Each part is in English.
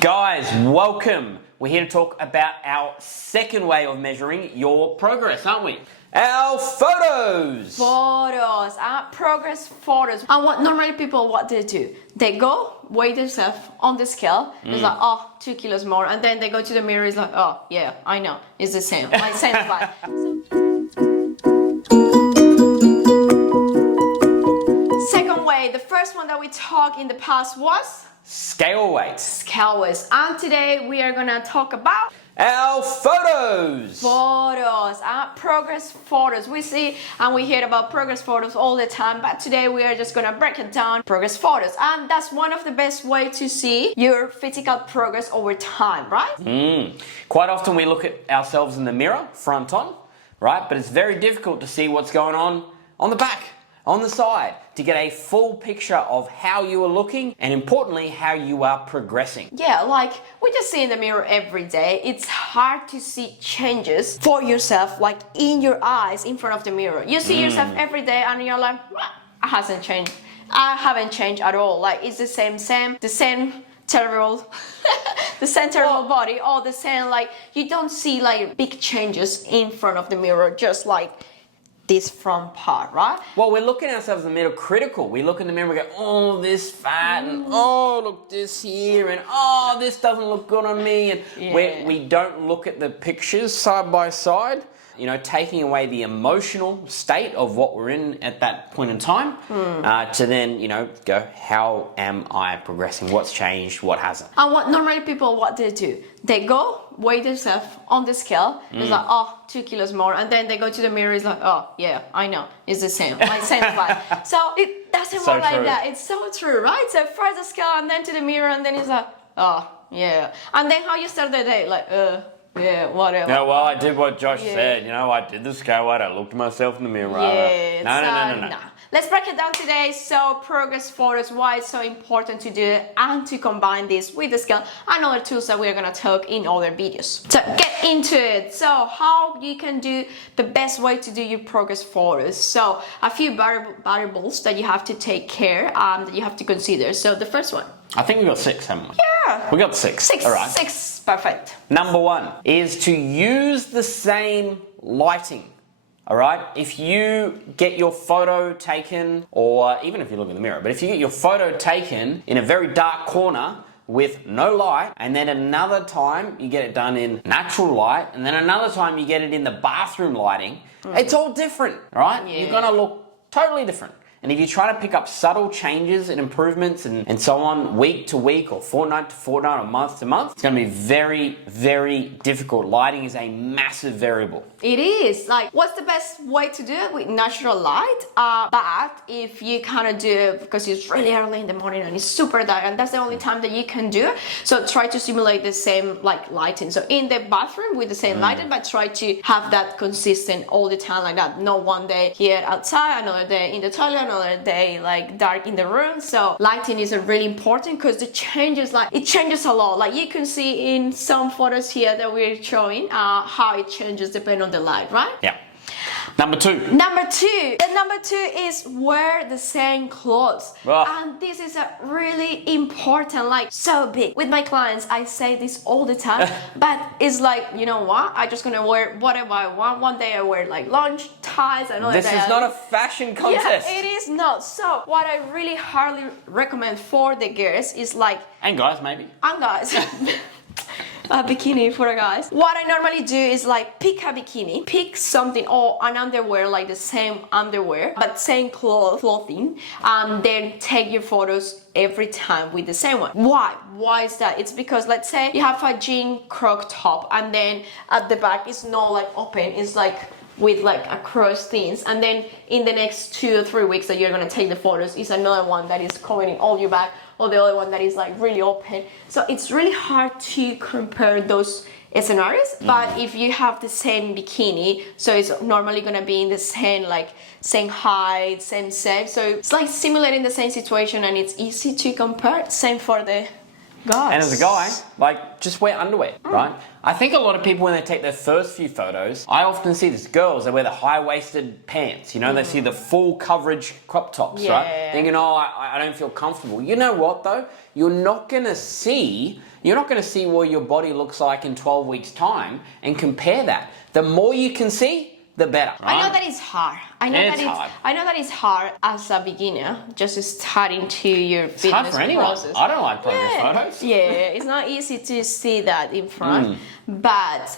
Guys, welcome. We're here to talk about our second way of measuring your progress, aren't we? Our photos. Progress photos. And what normally people, what they do, they go weigh themselves on the scale. It's like, 2 kilos more, and then they go to the mirror. It's like, oh yeah, I know, it's the same. My same spot. Second way, the first one that we talked in the past was Scale weights. scale weights, and today we are gonna talk about Our photos. Progress photos. We see and we hear about progress photos all the time, but today we are just gonna break it down. Progress photos, and that's one of the best way to see your physical progress over time, right? Quite often we look at ourselves in the mirror, front on, right? But it's very difficult to see what's going on the back, on the side, to get a full picture of how you are looking and importantly, how you are progressing. Yeah, like we just see in the mirror every day. It's hard to see changes for yourself, like in your eyes, in front of the mirror. You see yourself every day and you're like, I hasn't changed. I haven't changed at all. Like it's the same terrible, the same terrible body, all the same. Like you don't see like big changes in front of the mirror, just like this front part, right? Well, we're looking at ourselves in the mirror critical. We look in the mirror and we go, oh, this fat, and oh, look this here, and oh, this doesn't look good on me. And we don't look at the pictures side by side, you know, taking away the emotional state of what we're in at that point in time to then, you know, go, how am I progressing? What's changed? What hasn't? And what normally people, what they do, they go weigh themselves on the scale. It's like, 2 kilos more, and then they go to the mirror. It's like, oh yeah, I know, it's the same. My same spot. So it doesn't work like that. It's so true, right? So first the scale, and then to the mirror, and then it's like, oh yeah. And then how you start the day, like, yeah, whatever. Yeah, well, I did what Josh said. You know, I did the scale weight. I looked at myself in the mirror. No. Let's break it down today. So progress photos, why it's so important to do it and to combine this with the scale and other tools that we're gonna talk in other videos. So get into it. So how you can do the best way to do your progress photos. So a few variables that you have to take care that you have to consider. So the first one. I think we got 6, haven't we? Yeah. We got 6. All right. 6, perfect. Number 1 is to use the same lighting. All right, if you get your photo taken, or even if you look in the mirror, but if you get your photo taken in a very dark corner with no light, and then another time you get it done in natural light, and then another time you get it in the bathroom lighting, it's all different, all right? Yeah. You're gonna look totally different. And if you try to pick up subtle changes and improvements and so on week to week or fortnight to fortnight or month to month, it's going to be very, very difficult. Lighting is a massive variable. It is. Like, what's the best way to do it? With natural light. But if you kind of do it because it's really early in the morning and it's super dark and that's the only time that you can do it, so try to simulate the same like lighting. So in the bathroom with the same lighting, but try to have that consistent all the time like that. Not one day here outside, another day in the toilet, another day like dark in the room. So lighting is really important because it changes a lot. Like you can see in some photos here that we're showing how it changes depending on the light, right? Yeah. Number 2. The number two is wear the same clothes. And this is a really important, like so big. With my clients, I say this all the time, but it's like, you know what? I'm just gonna wear whatever I want. One day I wear like lunch ties, another day This is not a fashion contest. Yeah, it is not. So what I really hardly recommend for the girls is like, and guys maybe. and guys. A bikini for guys. What I normally do is like pick a bikini, pick something or an underwear, like the same underwear but same clothing, and then take your photos every time with the same one. Why is that? It's because let's say you have a jean crop top and then at the back it's not like open, it's like with like across things, and then in the next 2 or 3 weeks that you're gonna take the photos is another one that is covering all your back, or the other one that is like really open. So it's really hard to compare those scenarios. But if you have the same bikini, so it's normally gonna be in the same height, same shape, so it's like simulating the same situation and it's easy to compare. Same for the God. And as a guy, like, just wear underwear, right? I think a lot of people, when they take their first few photos, I often see these girls, they wear the high-waisted pants, you know, they see the full coverage crop tops, right? Thinking, oh, I don't feel comfortable. You know what, though? You're not going to see what your body looks like in 12 weeks' time and compare that. The more you can see, the better. Right? I know that it's hard. I know that it's hard as a beginner, just starting to your fitness It's hard for anyone. process. I don't like progress photos. Yeah, it's not easy to see that in front, but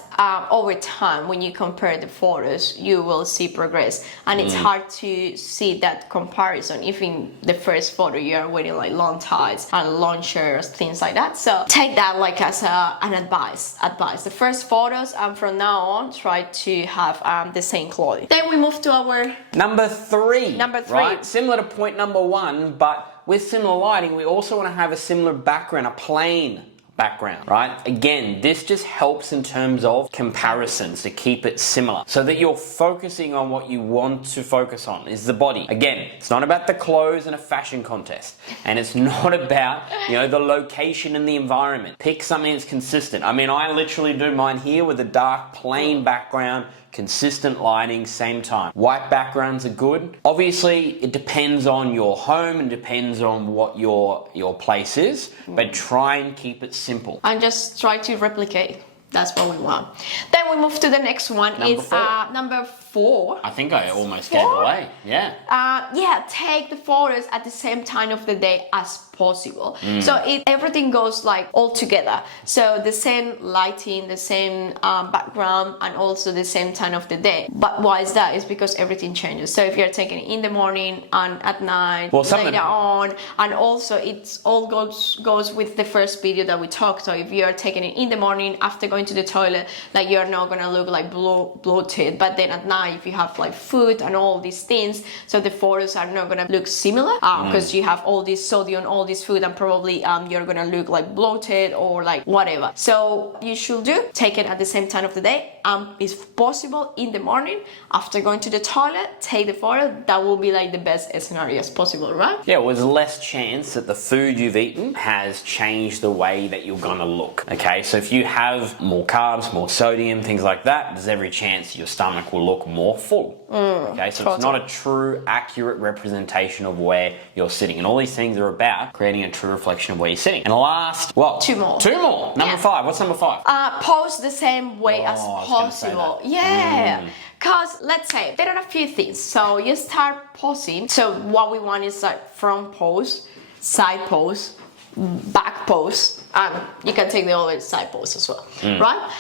over time, when you compare the photos, you will see progress, and it's hard to see that comparison if in the first photo you are wearing like long tights and long shirts, things like that. So take that like as an advice. The first photos, from now on, try to have the same clothing. Then we move to our Number three. Right? 3. Similar to point number 1, but with similar lighting, we also want to have a similar background, a plain background, right? Again, this just helps in terms of comparisons to keep it similar so that you're focusing on what you want to focus on is the body. Again, it's not about the clothes in a fashion contest, and it's not about, the location and the environment. Pick something that's consistent. I mean, I literally do mine here with a dark plain background, consistent lighting, same time. White backgrounds are good. Obviously, it depends on your home and depends on what your place is, but try and keep it simple. and just try to replicate. That's what we want. Then we move to the next one. Number 4. Number 4. I think I almost gave it away. Yeah. Take the photos at the same time of the day as possible. So everything goes like all together. So the same lighting, the same background, and also the same time of the day. But why is that? It's because everything changes. So if you're taking it in the morning and at night, later on, and also it all goes with the first video that we talked. So if you're taking it in the morning after going to the toilet, like you're not gonna look like bloated, but then at night if you have like food and all these things, so the photos are not gonna look similar because you have all this sodium, all this food, and probably you're gonna look like bloated or like whatever. So you should take it at the same time of the day, if possible in the morning after going to the toilet, take the photo. That will be like the best scenario as possible, right? Yeah, well, there's less chance that the food you've eaten has changed the way that you're gonna look. Okay, so if you have more carbs, more sodium, things like that, there's every chance your stomach will look more full. Okay, so it's not a true, accurate representation of where you're sitting. And all these things are about creating a true reflection of where you're sitting. And last, Two more. Number 5. What's number 5? Pose the same way as possible. Yeah. Because let's say there are a few things. So you start posing. So what we want is like front pose, side pose, back pose, and you can take the other side pose as well, right?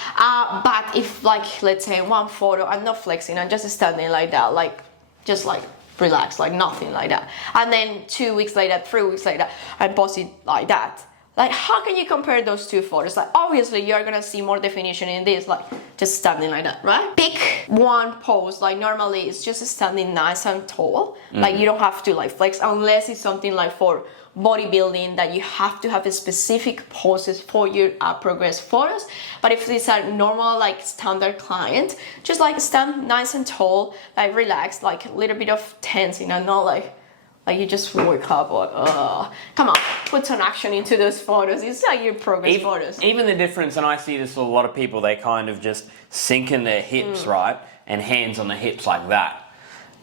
But if like, let's say one photo, I'm not flexing, I'm just standing like that, like just like relax, like nothing like that. And then 2 weeks later, 3 weeks later, I post it like that. Like, how can you compare those two photos? Like, obviously, you're gonna see more definition in this, like, just standing like that, right? Pick one pose, like, normally it's just standing nice and tall. Like, you don't have to, like, flex, unless it's something like for bodybuilding that you have to have a specific poses for your progress photos. But if it's a normal, like, standard client, just, like, stand nice and tall, like, relaxed, like, a little bit of tense, not like you just wake up like, come on, put some action into those photos. It's like your progress photos. Even the difference, and I see this with a lot of people, they kind of just sink in their hips, right? And hands on the hips like that.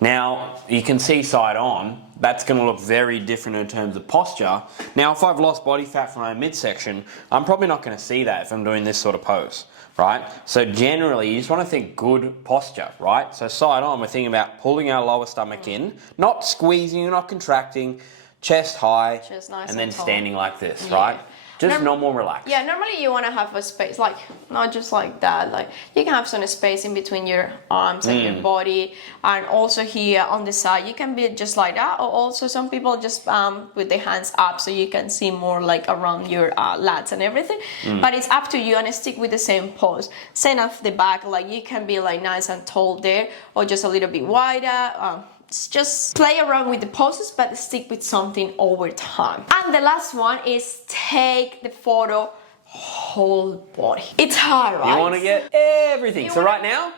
Now, you can see side on, that's going to look very different in terms of posture. Now, if I've lost body fat from my midsection, I'm probably not going to see that if I'm doing this sort of pose, right? So generally, you just want to think good posture, right? So side on, we're thinking about pulling our lower stomach in, not squeezing, not contracting, chest high, nice and then tall. standing like this, right? Just normal relax. Yeah, normally you want to have a space, like, not just like that. Like, you can have some space in between your arms and your body. And also here on the side, you can be just like that. Or also some people just with their hands up so you can see more like around your lats and everything. But it's up to you, and stick with the same pose. Same off the back, like you can be like nice and tall there, or just a little bit wider. Just play around with the poses, but stick with something over time. And the last one is take the photo whole body. It's hard, right? You want to get everything. So right now,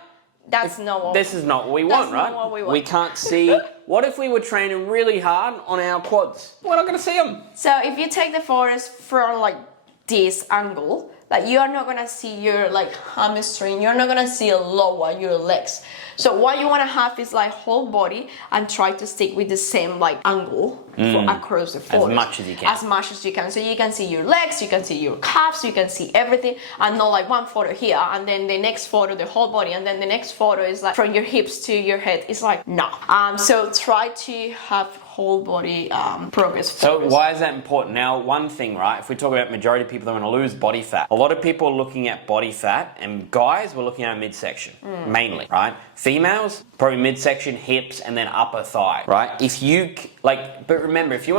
this is not what we want, right? What we want. We can't see. What if we were training really hard on our quads? We're not going to see them. So if you take the photos from like this angle, like you are not gonna see your like hamstring, you're not gonna see a lower your legs. So what you want to have is like whole body and try to stick with the same like angle across the photos. As much as you can. As much as you can. So you can see your legs, you can see your calves, you can see everything, and not like one photo here and then the next photo the whole body and then the next photo is like from your hips to your head. It's like no. So try to have whole body progress. So why is that important? Now, one thing, right? If we talk about majority of people that want to lose body fat, a lot of people are looking at body fat, and guys were looking at midsection mainly, right? Females probably midsection, hips, and then upper thigh, right? If you like, but remember, if you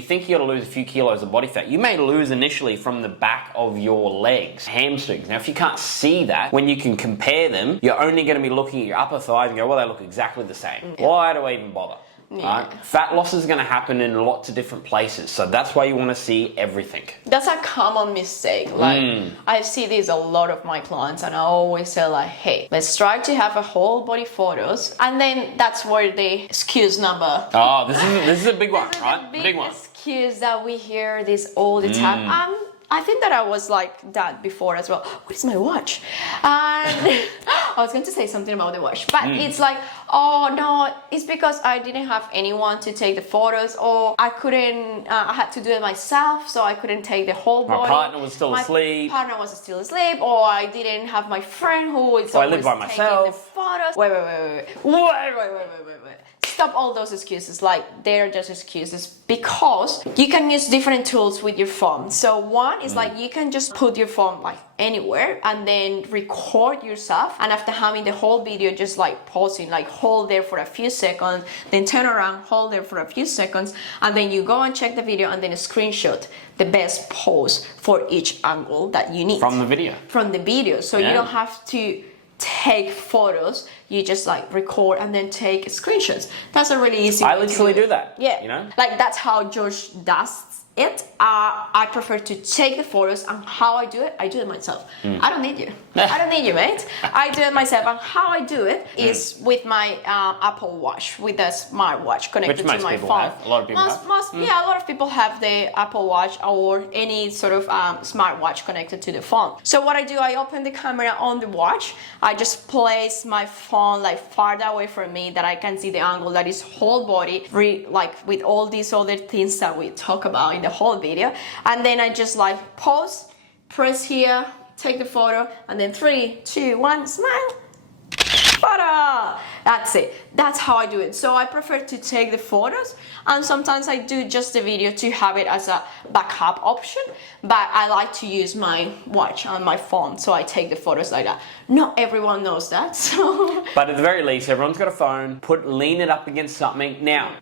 think you got to lose a few kilos of body fat, you may lose initially from the back of your legs, hamstrings. Now, if you can't see that, when you can compare them, you're only going to be looking at your upper thighs and go, well, they look exactly the same. Why do I even bother? Yeah. Right? Fat loss is going to happen in lots of different places, so that's why you want to see everything. That's a common mistake. Like I see this a lot of my clients, and I always say like, hey, let's try to have a whole body photos, and then that's where the excuse number. Oh, this is a big one, right? Big Big one. excuse that we hear this all the time. I think that I was like that before as well. What is my watch? And I was going to say something about the watch, but it's like, oh no, it's because I didn't have anyone to take the photos, or I couldn't, I had to do it myself, so I couldn't take the whole body. My partner was still asleep. My partner was still asleep, or I didn't have my friend who is I always live by taking myself. the photos. Wait. Stop all those excuses. Like, they're just excuses, because you can use different tools with your phone. So one is like you can just put your phone like anywhere and then record yourself, and after having the whole video, just like pausing, like hold there for a few seconds, then turn around, hold there for a few seconds, and then you go and check the video and then screenshot the best pose for each angle that you need From the video. So you don't have to take photos, you just like record and then take screenshots. That's a really easy way I to literally it. do that. Yeah, you know, like that's how Josh does it. I prefer to take the photos, and how I do it myself. I don't need you. I don't need you, mate. I do it myself, and how I do it is with my Apple Watch, with a smartwatch connected Which to my most people phone. have. A lot of people have. Yeah, a lot of people have the Apple Watch or any sort of smartwatch connected to the phone. So what I do, I open the camera on the watch. I just place my phone like farther away from me that I can see the angle that is whole body, like with all these other things that we talk about in the whole video. And then I just like pause, press here, take the photo, and then 3, 2, 1, smile. Photo! That's it. That's how I do it. So I prefer to take the photos, and sometimes I do just the video to have it as a backup option, but I like to use my watch on my phone, so I take the photos like that. Not everyone knows that, so... But at the very least, everyone's got a phone, lean it up against something. Now,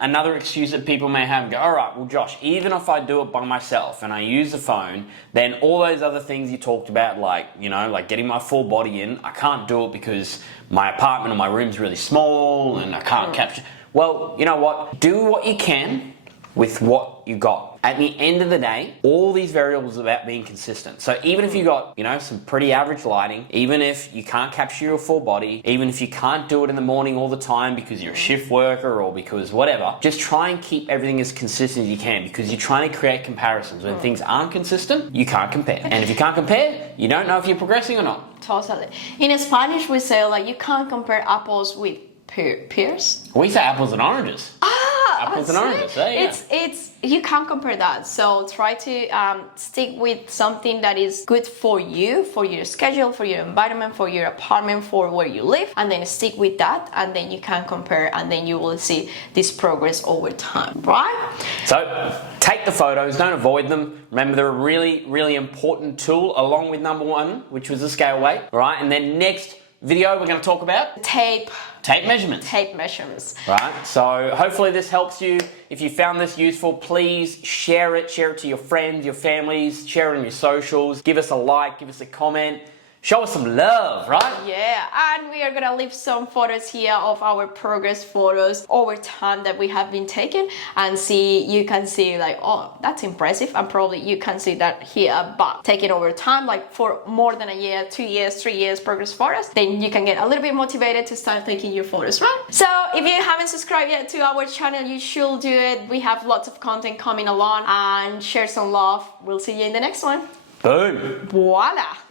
another excuse that people may have, go, all right, well, Josh, even if I do it by myself and I use the phone, then all those other things you talked about, like, you know, like getting my full body in, I can't do it because my apartment or my room's really small and I can't capture. Well, you know what? Do what you can with what you got. At the end of the day, all these variables are about being consistent. So even if you got, you know, some pretty average lighting, even if you can't capture your full body, even if you can't do it in the morning all the time because you're a shift worker or because whatever, just try and keep everything as consistent as you can, because you're trying to create comparisons. When things aren't consistent, you can't compare. And if you can't compare, you don't know if you're progressing or not. Totally. In Spanish, we say like you can't compare apples with pears. We say apples and oranges. Apples and oranges. It's you can't compare that. So try to stick with something that is good for you, for your schedule, for your environment, for your apartment, for where you live, and then stick with that, and then you can compare, and then you will see this progress over time, right? So take the photos, don't avoid them. Remember, they're a really, really important tool along with number one, which was the scale weight, right? And then next video, we're going to talk about tape measurements. Tape measurements. Right. So hopefully this helps you. If you found this useful, please share it. Share it to your friends, your families. Share it on your socials. Give us a like. Give us a comment. Show us some love, right? Yeah, and we are gonna leave some photos here of our progress photos over time that we have been taking, and you can see like, oh, that's impressive, and probably you can see that here, but taken over time, like for more than a year, 2 years, 3 years progress photos, then you can get a little bit motivated to start taking your photos, right? So if you haven't subscribed yet to our channel, you should do it. We have lots of content coming along, and share some love. We'll see you in the next one. Boom. Voila!